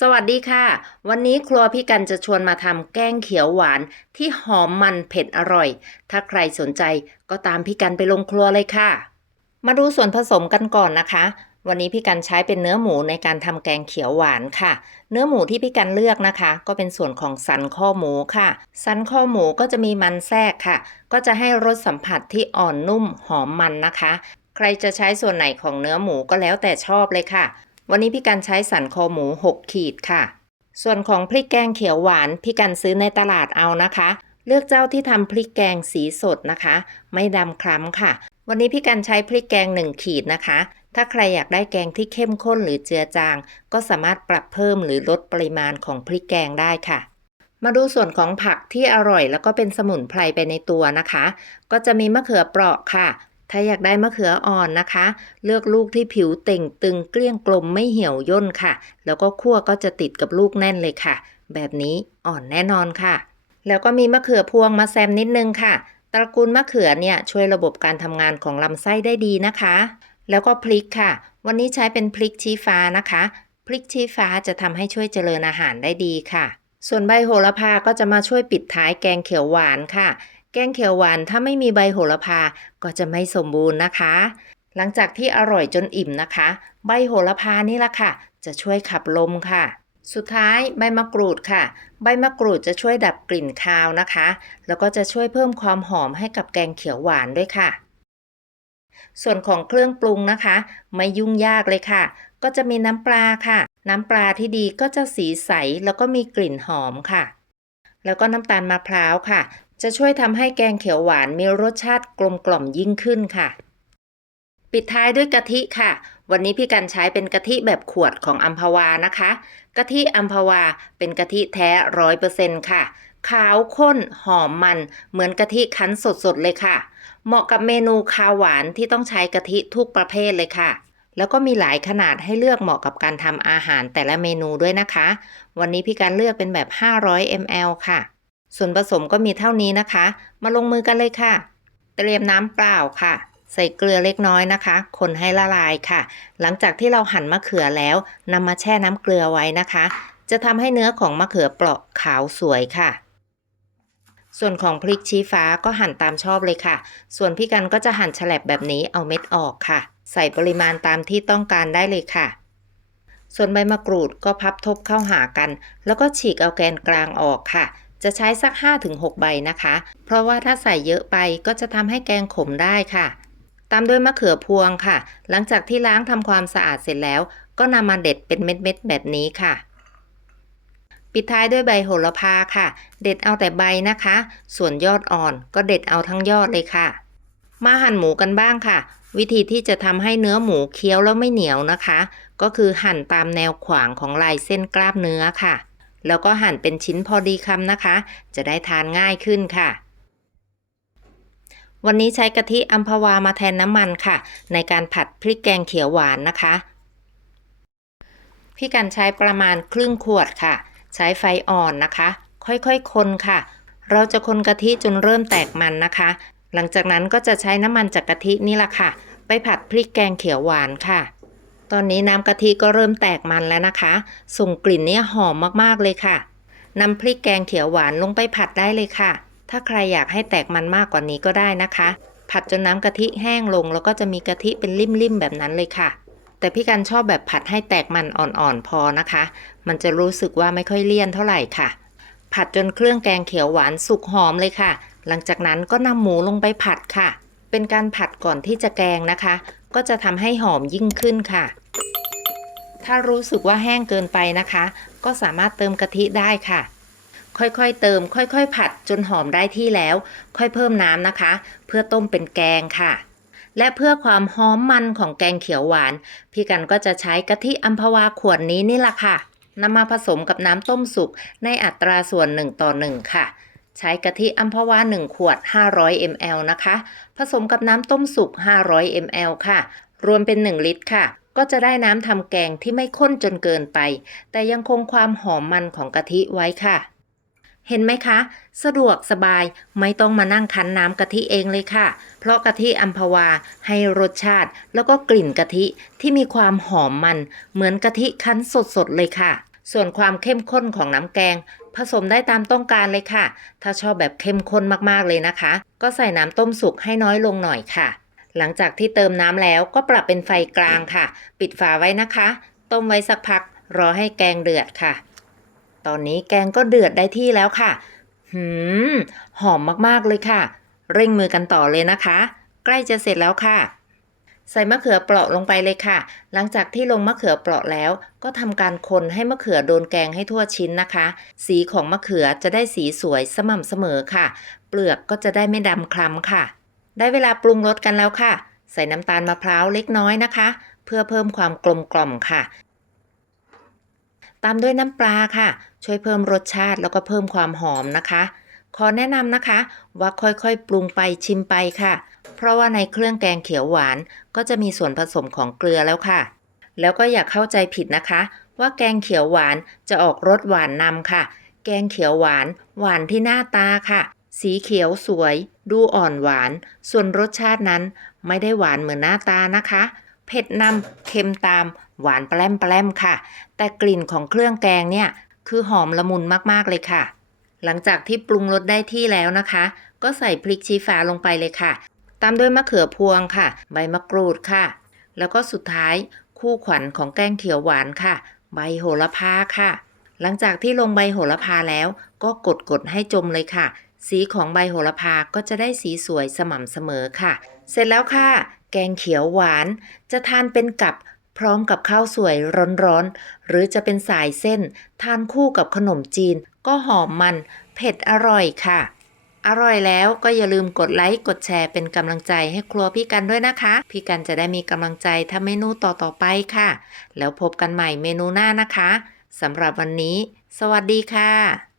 สวัสดีค่ะ วันนี้ครัวพี่กันจะชวนมาทำแกงเขียวหวานที่หอมมันเผ็ดอร่อย ถ้าใครสนใจก็ตามพี่กันไปลงครัวเลยค่ะ มาดูส่วนผสมกันก่อนนะคะ วันนี้พี่กันใช้เป็นเนื้อหมูในการทำแกงเขียวหวานค่ะ เนื้อหมูที่พี่กันเลือกนะคะ ก็เป็นส่วนของสันข้อหมูค่ะ สันข้อหมูก็จะมีมันแทรกค่ะ ก็จะให้รสสัมผัสที่อ่อนนุ่มหอมมันนะคะ ใครจะใช้ส่วนไหนของเนื้อหมูก็แล้วแต่ชอบเลยค่ะ วันนี้พี่กันใช้สันคอหมู 6 ขีดค่ะ ส่วนของพริกแกงเขียวหวานพี่กันซื้อในตลาดเอานะคะ เลือกเจ้าที่ทำพริกแกงสีสดนะคะ ไม่ดำคล้ำค่ะ วันนี้พี่กันใช้พริกแกง 1 ขีดนะคะ ถ้าใครอยากได้แกงที่เข้มข้นหรือเจือจาง ก็สามารถปรับเพิ่มหรือลดปริมาณของพริกแกงได้ค่ะมาดูส่วนของผักที่อร่อยแล้วก็เป็นสมุนไพรไปในตัวนะคะ ก็จะมีมะเขือเปราะค่ะ ถ้าอยากได้มะเขืออ่อนนะคะ เลือกลูกที่ผิวเต่งตึงเกลี้ยงกลมไม่เหี่ยวย่นค่ะ แล้วก็คั่วก็จะติดกับลูกแน่นเลยค่ะ แบบนี้อ่อนแน่นอนค่ะ แล้วก็มีมะเขือพวงมาแซมนิดนึงค่ะ ตระกูลมะเขือเนี่ยช่วยระบบการทำงานของลำไส้ได้ดีนะคะ แล้วก็พริกค่ะ วันนี้ใช้เป็นพริกชี้ฟ้านะคะ พริกชี้ฟ้าจะทำให้ช่วยเจริญอาหารได้ดีค่ะ ส่วนใบโหระพาก็จะมาช่วยปิดท้ายแกงเขียวหวานค่ะ แกงเขียวหวานถ้าไม่มีใบโหระพาก็จะไม่สมบูรณ์นะคะ หลังจากที่อร่อยจนอิ่มนะคะ ใบโหระพานี่ละค่ะ จะช่วยขับลมค่ะ สุดท้ายใบมะกรูดค่ะ ใบมะกรูดจะช่วยดับกลิ่นคาวนะคะ แล้วก็จะช่วยเพิ่มความหอมให้กับแกงเขียวหวานด้วยค่ะ ส่วนของเครื่องปรุงนะคะ ไม่ยุ่งยากเลยค่ะ ก็จะมีน้ำปลาค่ะ น้ำปลาที่ดีก็จะสีใสแล้วก็มีกลิ่นหอมค่ะแล้วก็น้ำตาลมะพร้าวค่ะ จะช่วยทำให้แกงเขียวหวานมีรสชาติกลมกล่อมยิ่งขึ้นค่ะ ปิดท้ายด้วยกะทิค่ะ วันนี้พี่กันใช้เป็นกะทิแบบขวดของอัมพวานะคะ กะทิอัมพวาเป็นกะทิแท้ร้อยเปอร์เซ็นต์ค่ะ ขาวข้นหอมมันเหมือนกะทิคั้นสดๆเลยค่ะ เหมาะกับเมนูคาวหวานที่ต้องใช้กะทิทุกประเภทเลยค่ะแล้วก็มีหลายขนาดให้เลือกเหมาะกับการทำอาหารแต่ละเมนูด้วยนะคะ วันนี้พี่การเลือกเป็นแบบ 500 ml ค่ะ ส่วนผสมก็มีเท่านี้นะคะ มาลงมือกันเลยค่ะ เตรียมน้ำเปล่าค่ะ ใส่เกลือเล็กน้อยนะคะ คนให้ละลายค่ะ หลังจากที่เราหั่นมะเขือแล้วนำมาแช่น้ำเกลือไว้นะคะ จะทำให้เนื้อของมะเขือเปราะขาวสวยค่ะส่วนของพริกชี้ฟ้าก็หั่นตามชอบเลยค่ะ ส่วนพี่กันก็จะหั่นฉลับแบบนี้เอาเม็ดออกค่ะ ใส่ปริมาณตามที่ต้องการได้เลยค่ะ ส่วนใบมะกรูดก็พับทบเข้าหากัน แล้วก็ฉีกเอาแกนกลางออกค่ะ จะใช้สัก 5-6 ใบนะคะ เพราะว่าถ้าใส่เยอะไปก็จะทำให้แกงขมได้ค่ะ ตามด้วยมะเขือพวงค่ะ หลังจากที่ล้างทำความสะอาดเสร็จแล้ว ก็นำมาเด็ดเป็นเม็ดๆแบบนี้ค่ะปิดท้ายด้วยใบโหระพาค่ะ เด็ดเอาแต่ใบนะคะ ส่วนยอดอ่อนก็เด็ดเอาทั้งยอดเลยค่ะ มาหั่นหมูกันบ้างค่ะ วิธีที่จะทำให้เนื้อหมูเคี้ยวแล้วไม่เหนียวนะคะ ก็คือหั่นตามแนวขวางของลายเส้นกล้ามเนื้อค่ะ แล้วก็หั่นเป็นชิ้นพอดีคำนะคะ จะได้ทานง่ายขึ้นค่ะ วันนี้ใช้กะทิอัมพวามาแทนน้ำมันค่ะ ในการผัดพริกแกงเขียวหวานนะคะ พี่กันใช้ประมาณครึ่งขวดค่ะ ใช้ไฟอ่อนนะคะ ค่อยๆคนค่ะ เราจะคนกะทิจนเริ่มแตกมันนะคะ หลังจากนั้นก็จะใช้น้ำมันจากกะทินี่แหละค่ะ ไปผัดพริกแกงเขียวหวานค่ะ ตอนนี้น้ำกะทิก็เริ่มแตกมันแล้วนะคะ ส่งกลิ่นเนี่ยหอมมากๆเลยค่ะนำพริกแกงเขียวหวานลงไปผัดได้เลยค่ะ ถ้าใครอยากให้แตกมันมากกว่านี้ก็ได้นะคะ ผัดจนน้ำกะทิแห้งลง แล้วก็จะมีกะทิเป็นริ่มๆแบบนั้นเลยค่ะ แต่พี่กันชอบแบบผัดให้แตกมันอ่อนๆพอนะคะ มันจะรู้สึกว่าไม่ค่อยเลี่ยนเท่าไหร่ค่ะ ผัดจนเครื่องแกงเขียวหวานสุกหอมเลยค่ะ หลังจากนั้นก็นำหมูลงไปผัดค่ะ เป็นการผัดก่อนที่จะแกงนะคะ ก็จะทำให้หอมยิ่งขึ้นค่ะ ถ้ารู้สึกว่าแห้งเกินไปนะคะ ก็สามารถเติมกะทิได้ค่ะ ค่อยๆเติม ค่อยๆ ผัดจนหอมได้ที่แล้ว ค่อยเพิ่มน้ำนะคะ เพื่อต้มเป็นแกงค่ะ และเพื่อความหอมมันของแกงเขียวหวาน พี่กันก็จะใช้กะทิอัมพวาขวดนี้นี่แหละค่ะนำมาผสมกับน้ำต้มสุกในอัตราส่วน 1 ต่อ 1 ค่ะ ใช้กะทิอัมพวา 1 ขวด 500 ml นะคะ ผสมกับน้ำต้มสุก 500 ml ค่ะ รวมเป็น 1 ลิตรค่ะ ก็จะได้น้ำทำแกงที่ไม่ข้นจนเกินไป แต่ยังคงความหอมมันของกะทิไว้ค่ะ เห็นไหมคะ สะดวกสบายไม่ต้องมานั่งคั้นน้ำกะทิเองเลยค่ะ เพราะกะทิอัมพวาให้รสชาติ แล้วก็กลิ่นกะทิที่มีความหอมมัน เหมือนกะทิคั้นสดๆเลยค่ะ ส่วนความเข้มข้นของน้ำแกง ผสมได้ตามต้องการเลยค่ะ ถ้าชอบแบบเข้มข้นมากๆเลยนะคะ ก็ใส่น้ำต้มสุกให้น้อยลงหน่อยค่ะ หลังจากที่เติมน้ำแล้วก็ปรับเป็นไฟกลางค่ะ ปิดฝาไว้นะคะ ต้มไว้สักพัก รอให้แกงเดือดค่ะ ตอนนี้แกงก็เดือดได้ที่แล้วค่ะ หืม หอมมากๆเลยค่ะ เร่งมือกันต่อเลยนะคะ ใกล้จะเสร็จแล้วค่ะ ใส่มะเขือเปราะลงไปเลยค่ะ หลังจากที่ลงมะเขือเปราะแล้ว ก็ทำการคนให้มะเขือโดนแกงให้ทั่วชิ้นนะคะ สีของมะเขือจะได้สีสวยสม่ำเสมอค่ะ เปลือกก็จะได้ไม่ดำคล้ำค่ะ ได้เวลาปรุงรสกันแล้วค่ะ ใส่น้ำตาลมะพร้าวเล็กน้อยนะคะ เพื่อเพิ่มความกลมกล่อมค่ะ ตามด้วยน้ำปลาค่ะ ช่วยเพิ่มรสชาติแล้วก็เพิ่มความหอมนะคะ ขอแนะนำนะคะ ว่าค่อยๆ ปรุงไปชิมไปค่ะ เพราะว่าในเครื่องแกงเขียวหวาน ก็จะมีส่วนผสมของเกลือแล้วค่ะ แล้วก็อย่าเข้าใจผิดนะคะ ว่าแกงเขียวหวานจะออกรสหวานนำค่ะ แกงเขียวหวาน หวานที่หน้าตาค่ะ สีเขียวสวย ดูอ่อนหวาน ส่วนรสชาตินั้นไม่ได้หวานเหมือนหน้าตานะคะ เผ็ดนำเค็มตาม หวานแปล้มแปล้มค่ะ แต่กลิ่นของเครื่องแกงเนี่ย คือหอมละมุนมากๆเลยค่ะ หลังจากที่ปรุงรสได้ที่แล้วนะคะ ก็ใส่พริกชี้ฟ้าลงไปเลยค่ะ ตามด้วยมะเขือพวงค่ะ ใบมะกรูดค่ะ แล้วก็สุดท้ายคู่ขวัญของแกงเขียวหวานค่ะ ใบโหระพาค่ะ หลังจากที่ลงใบโหระพาแล้ว ก็กดกดๆให้จมเลยค่ะ สีของใบโหระพาก็จะได้สีสวยสม่ำเสมอค่ะ เสร็จแล้วค่ะ แกงเขียวหวาน จะทานเป็นกับพร้อมกับข้าวสวยร้อนๆ หรือจะเป็นสายเส้น ทานคู่กับขนมจีน ก็หอมมัน เผ็ดอร่อยค่ะ อร่อยแล้วก็อย่าลืมกดไลค์ กดแชร์เป็นกำลังใจให้ครัวพี่กันด้วยนะคะ พี่กันจะได้มีกำลังใจทำเมนูต่อๆไปค่ะ แล้วพบกันใหม่เมนูหน้านะคะสำหรับวันนี้ สวัสดีค่ะ